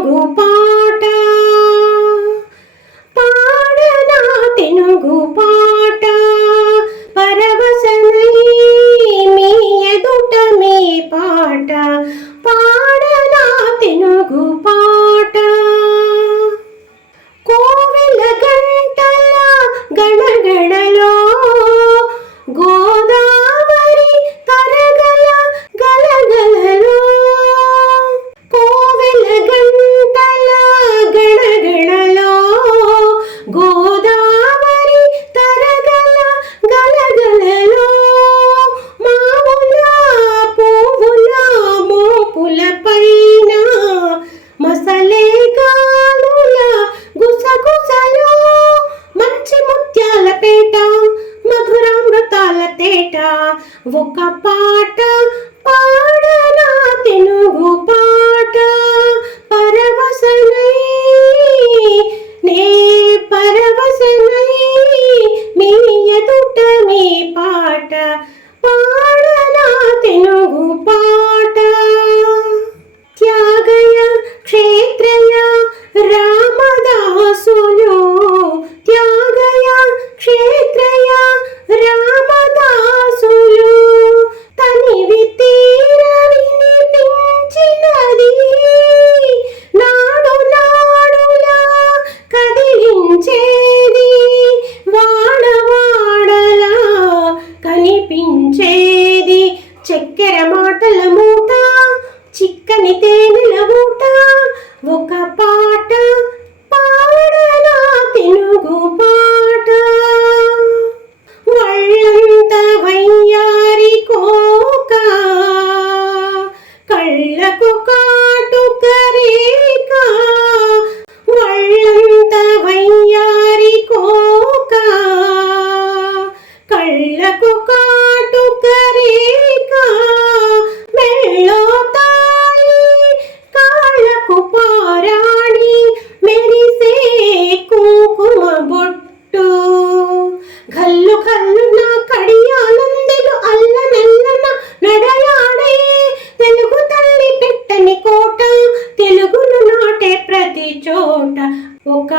తెనుగు పాట పాడనా తెనుగు పాట పరవశనై మీ ఎదుట మీ పాట పాడనా తెనుగు పాట కోవెల గంటల గణగణలో గోదావరి తరగల గలగలలో కోవెల గంటల గణగణలో గోదావరి తరగల గలగలలో మావుల పువ్వుల మోపుల పైన మసలే గాలుల గుసగుసలో మంచి ముత్యాల పేట మధురామృతాల తేట ఒక పాట పాడనా తెనుగు పాట పరవశనై నే పరవశనై మీ ఎదుట మీ పాట పాడనా తెనుగు పాట త్యాగయ క్షేత్రయ రామదాసులు త్యాగయ క్షేత్రయ రామదాసులు తనివి తీర వినిపించినది నాడు నాడులా కదిలించేది వాడవాడలా కనిపించేది చక్కెర మాటల మూట చిక్కని తేనెల ఊట ఒక పాట పాడనా తెనుగు పాట వళ్ళంత వయ్యారి కోక కళ్ళకు కాటుక రేఖ వళ్ళంత వయ్యారి కోక కళ్ళకు కాటుక రేఖ మెళ్ళో తాళి కాళ్ళకు పారాణి మెరిసే కుంకుమ బొట్టు గల్లు గల్లు నా కడియాలందెలు అల్ల నల్లన నడయాడే తెలుగు తల్లి పెట్టని కోట తెలుగును నాటే ప్రతి చోట ఒక